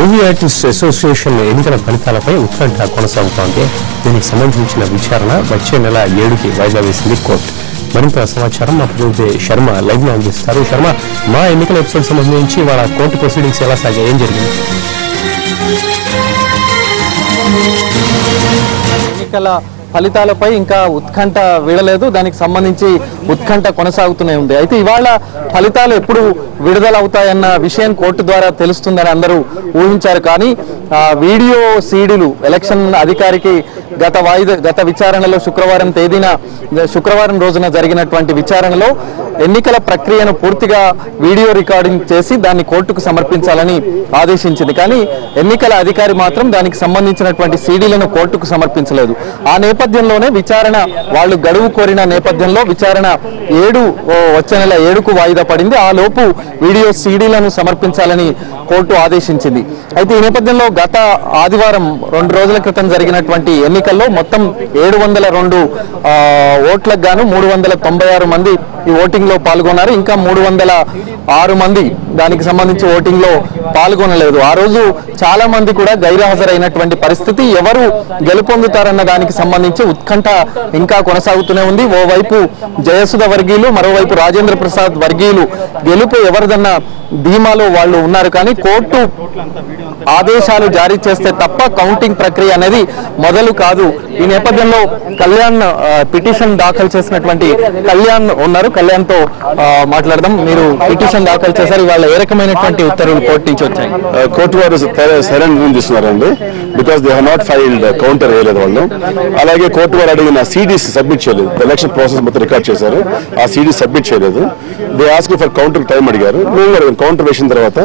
Movie artist association ఎన్నికల ఫలితాలపై ఉత్కంఠ కొనసాగుతోంది. దీనికి సంబంధించిన విచారణ వచ్చే నెల 7కి వాయిదా వేసింది కోర్టు. మరింత సమాచారం మా ప్రతినిధి శర్మ లైవ్ లో అందిస్తారు. శర్మ, మా ఎన్నికల ఎపిసోడ్ సంబంధించి వాళ్ళ కోర్టు ప్రొసీడింగ్స్ ఎలా సాగాయి, ఏం జరిగింది? ఎన్నికల ఫలితాలపై ఇంకా ఉత్కంఠ వీడలేదు. దానికి సంబంధించి ఉత్కంఠ కొనసాగుతూనే ఉంది. అయితే ఇవాళ ఫలితాలు ఎప్పుడు విడుదలవుతాయన్న విషయం కోర్టు ద్వారా తెలుస్తుందని అందరూ ఊహించారు. కానీ వీడియో సీడీలు ఎలక్షన్ అధికారికి గత విచారణలో శుక్రవారం రోజున జరిగినటువంటి విచారణలో ఎన్నికల ప్రక్రియను పూర్తిగా వీడియో రికార్డింగ్ చేసి దాన్ని కోర్టుకు సమర్పించాలని ఆదేశించింది. కానీ ఎన్నికల అధికారి మాత్రం దానికి సంబంధించినటువంటి సీడీలను కోర్టుకు సమర్పించలేదు. ఆ నేపథ్యంలోనే విచారణ వాళ్ళు గడువు కోరిన నేపథ్యంలో విచారణ వచ్చే నెల 7కు వాయిదా పడింది. ఆ లోపు వీడియో సీడీలను సమర్పించాలని కోర్టు ఆదేశించింది. అయితే ఈ నేపథ్యంలో గత ఆదివారం 2 రోజుల క్రితం జరిగినటువంటి ఎన్నికల్లో మొత్తం 702 ఓట్లకు గాను 396 మంది ఈ ఓటింగ్ లో పాల్గొన్నారు. ఇంకా 306 మంది దానికి సంబంధించి ఓటింగ్ లో పాల్గొనలేదు. ఆ రోజు చాలా మంది కూడా గైర్హాజరైనటువంటి పరిస్థితి. ఎవరు గెలుపొందుతారన్న దానికి సంబంధించి ఉత్కంఠ ఇంకా కొనసాగుతూనే ఉంది. ఓవైపు జయసుధ వర్గీయులు, మరోవైపు రాజేంద్ర ప్రసాద్ వర్గీయులు గెలుపు ఎవరిదన్న ధీమాలో వాళ్ళు ఉన్నారు. కానీ కోర్టు ఆదేశాలు జారీ చేస్తే తప్ప కౌంటింగ్ ప్రక్రియ అనేది మొదలు కాదు. ఈ నేపథ్యంలో కళ్యాణ్ పిటిషన్ దాఖలు చేసినటువంటి కళ్యాణ్ ఉన్నారు. కళ్యాణ్ తో మాట్లాడదాం. మీరు పిటిషన్ దాఖలు చేశారు. ఇవాళ ఏ రకమైనటువంటి ఉత్తర్వులు కోర్టు నుంచి వచ్చాయి? కోర్టు వారు సరైన రూల్ తీసుకున్నారండి. Because they have not filed counter వేయలేదు వాళ్ళు. అలాగే కోర్టు వారు అడిగిన సీడీస్ సబ్మిట్ చేయలేదు. ఎలక్షన్ ప్రాసెస్ మొత్తం రికార్డ్ చేశారు. ఆ సీడీ సబ్మిట్ చేయలేదు. They ask for counter time అడిగారు. మేము అడిగాం కౌంటర్ వేసిన తర్వాత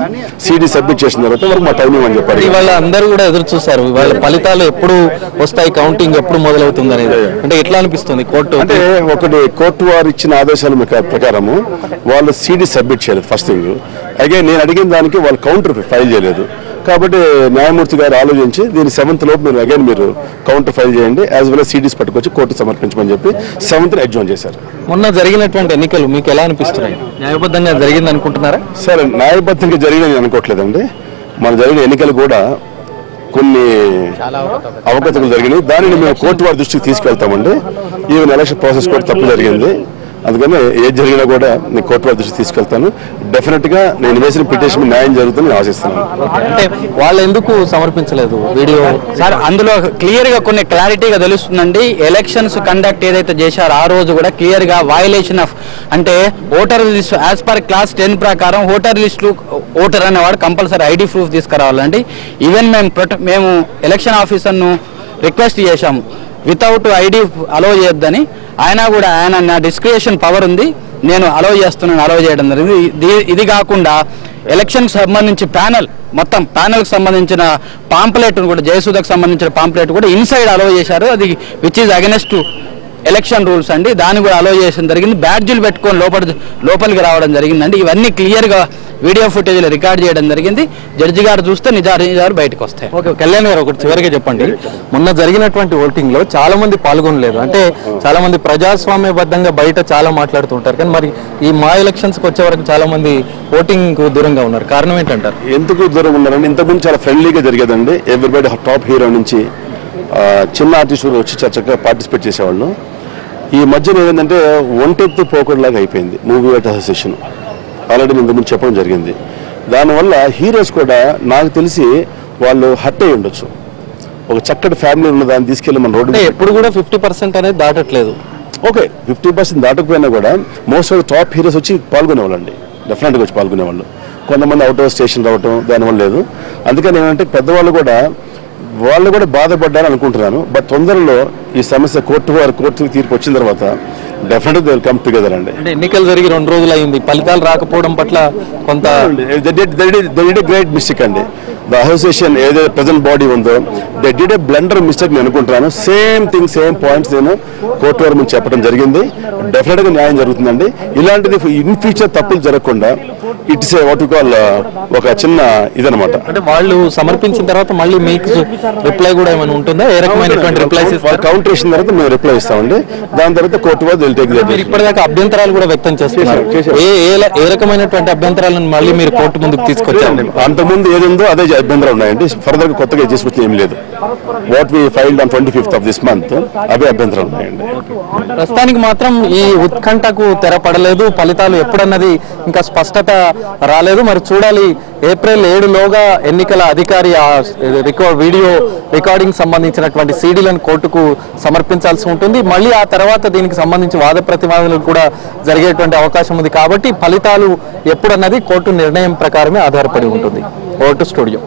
సీడీ సబ్మిట్ చేసిన తర్వాత వరకు మా టైం ఇవ్వని చెప్పారు. ఇవాళ అందరూ కూడా ఎదురు చూస్తారు. ఇవాళ ఫలితాలు ఎప్పుడు వస్తాయి, కౌంటింగ్ ఎప్పుడు మొదలవుతుంది అనేది. అంటే ఎట్లా అనిపిస్తుంది కోర్టు? అంటే ఒకటి కోర్టు వారు ఇచ్చిన ఆదేశాల ప్రకారము వాళ్ళు సీడీ సబ్మిట్ చేయలేదు. First thing. అగైన్ నేను అడిగిన దానికి వాళ్ళు కౌంటర్ ఫైల్ చేయలేదు. కాబట్టి న్యాయమూర్తి గారు ఆలోచించి దీని 7th లోపు మీరు కౌంటర్ ఫైల్ చేయండి, యాజ్ వెల్ సీడీస్ పట్టుకొచ్చి కోర్టు సమర్పించమని చెప్పి 7th అడ్జార్న్ చేశారు. మొన్న జరిగినటువంటి ఎన్నికలు మీకు ఎలా అనిపిస్తున్నాయి? న్యాయబద్ధంగా జరిగింది అనుకుంటున్నారా? సార్, న్యాయబద్ధంగా జరిగిందని అనుకోవట్లేదండి. మన జరిగిన ఎన్నికలు కూడా కొన్ని అవకతవకలు జరిగినాయి. దానిని మేము కోర్టు వారి దృష్టికి తీసుకెళ్తామండి. ఈవెన్ ఎలక్షన్ ప్రాసెస్ కూడా తప్పు జరిగింది. అందుకని ఏది జరిగినా కూడా నేను కోర్టు వారి దృష్టికి తీసుకెళ్తాను. డెఫినెట్ గా నేను వేసిన పిటిషన్ న్యాయం జరుగుతుందని ఆశిస్తున్నాను. అంటే వాళ్ళు ఎందుకు సమర్పించలేదు వీడియో? సార్, అందులో క్లియర్ గా కొన్ని క్లారిటీగా తెలుస్తుందండి. ఎలక్షన్స్ కండక్ట్ ఏదైతే చేశారో ఆ రోజు కూడా క్లియర్ గా వయలేషన్ ఆఫ్, అంటే voter list as per class 10 ప్రకారం ఓటర్ లిస్టు ఓటర్ అనేవాడు కంపల్సరీ ఐడి ప్రూఫ్ తీసుకురావాలండి. ఈవెన్ మేము ఎలక్షన్ ఆఫీసర్ను రిక్వెస్ట్ చేశాము వితౌట్ ఐడి అలో చేయొద్దని. ఆయన నా డిస్క్రిప్షన్ పవర్ ఉంది, నేను అలో చేయడం జరిగింది. ఇది కాకుండా ఎలక్షన్ సంబంధించి మొత్తం ప్యానెల్కి సంబంధించిన పాంప్లెట్ కూడా, జయసుధకు సంబంధించిన పాంప్లెట్ కూడా ఇన్సైడ్ అలో చేశారు. అది which is against election rules అండి. దాన్ని కూడా అలో చేయడం జరిగింది. బ్యాడ్జీలు పెట్టుకొని లోపలికి రావడం జరిగిందండి. ఇవన్నీ క్లియర్గా వీడియో ఫుటేజ్లో రికార్డ్ చేయడం జరిగింది. జడ్జి గారు చూస్తే నిజాలు బయటకు వస్తాయి. ఓకే, కళ్యాణ్ గారు ఒకటి చివరిగా చెప్పండి. మొన్న జరిగినటువంటి ఓటింగ్ లో చాలా మంది పాల్గొనలేదు. అంటే చాలా మంది ప్రజాస్వామ్యబద్ధంగా బయట చాలా మాట్లాడుతుంటారు. కానీ మరి ఈ మా ఎలక్షన్స్ కి వచ్చే వరకు చాలా మంది ఓటింగ్ దూరంగా ఉన్నారు. కారణం ఏంటంటారు? ఎందుకు దూరంగా ఉన్నారండి? ఇంతకుముందు చాలా ఫ్రెండ్లీగా జరిగేదండి. ఎవ్రీబడి టాప్ హీరో నుంచి చిన్న ఆర్టిస్టులు వచ్చి చక్కగా పార్టిసిపేట్ చేసేవాళ్ళు. ఈ మధ్యన ఏంటంటే ఒంటెత్తు పోకడలాగా అయిపోయింది మూవీ ఆర్ట్ అసోసియేషన్. ఆల్రెడీ ఇంతకుముందు చెప్పడం జరిగింది. దానివల్ల హీరోస్ కూడా నాకు తెలిసి వాళ్ళు హర్ట్ అయి ఉండొచ్చు. ఒక చక్కటి ఫ్యామిలీ ఉన్న దాన్ని తీసుకెళ్ళి మన రోడ్డు ఎప్పుడు కూడా 50% అనేది దాటట్లేదు. ఓకే, 50% దాటకపోయినా కూడా మోస్ట్ ఆఫ్ టాప్ హీరోస్ వచ్చి పాల్గొనేవాళ్ళండి. డెఫినెట్గా వచ్చి పాల్గొనేవాళ్ళు. కొంతమంది అవుట్ ఆఫ్ స్టేషన్ రావటం దానివల్ల లేదు. అందుకని ఏమంటే పెద్దవాళ్ళు కూడా బాధపడ్డారని అనుకుంటున్నాను. బట్ తొందరలో ఈ సమస్య కోర్టు తీర్పు వచ్చిన తర్వాత డెఫినెట్గా దే విల్ కమ్ టుగెదర్ అండి. అంటే ఎన్నికలు జరిగి 2 రోజులు అయింది, ఫలితాలు రాకపోవడం పట్ల కొంత గ్రేట్ మిస్టేక్ అండి. ద అసోసియేషన్ ఏదైతే ప్రెజెంట్ బాడీ ఉందో they did a blunder mistake నేను అనుకుంటున్నాను. సేమ్ పాయింట్స్ నేను కోర్టు వారి ముందు చెప్పడం జరిగింది. డెఫినెట్గా న్యాయం జరుగుతుందండి. ఇలాంటిది ఇన్ ఫ్యూచర్ తప్పులు జరగకుండా it's a what you call ఒక చిన్న ఇదనమాట. అంటే వాళ్ళు సమర్పించిన తర్వాత మళ్ళీ మీకు రిప్లై కూడా ఏమైనా ఉంటుందా? ఏ రకమైనటువంటి రిప్లైస్ ఇస్తారు? కౌంటర్ వేసిన తర్వాత మేము రిప్లై ఇస్తామండి. దాని తర్వాత కోర్టు వాళ్ళు మీరు ఇప్పటిదాకా అభ్యంతరాలు కూడా వ్యక్తం చేస్తున్నారు. ఏ రకమైనటువంటి అభ్యంతరాలను మళ్ళీ మీరు కోర్టు ముందుకు తీసుకొచ్చారు? అంతకుముందు ఏదుందో అదే అభ్యంతరాలు ఉన్నాయండి. ఫర్దర్ గా కొత్తగా చేసుకొచ్చి ఏం లేదు. What we filed on 25th of this month అవే అభ్యంతరాలు ఉన్నాయండి. ప్రస్తుతానికి మాత్రం ఈ ఉత్కంఠకు తెరపడలేదు. ఫలితాలు ఎప్పుడన్నది ఇంకా స్పష్టత రాలేదు. మరి చూడాలి. ఏప్రిల్ 7లోగా ఎన్నికల అధికారి వీడియో రికార్డింగ్ సంబంధించినటువంటి సీడీలను కోర్టుకు సమర్పించాల్సి ఉంటుంది. మళ్ళీ ఆ తర్వాత దీనికి సంబంధించి వాద ప్రతివాదనలు కూడా జరిగేటువంటి అవకాశం ఉంది. కాబట్టి ఫలితాలు ఎప్పుడన్నది కోర్టు నిర్ణయం ప్రకారమే ఆధారపడి ఉంటుంది. Vote studio.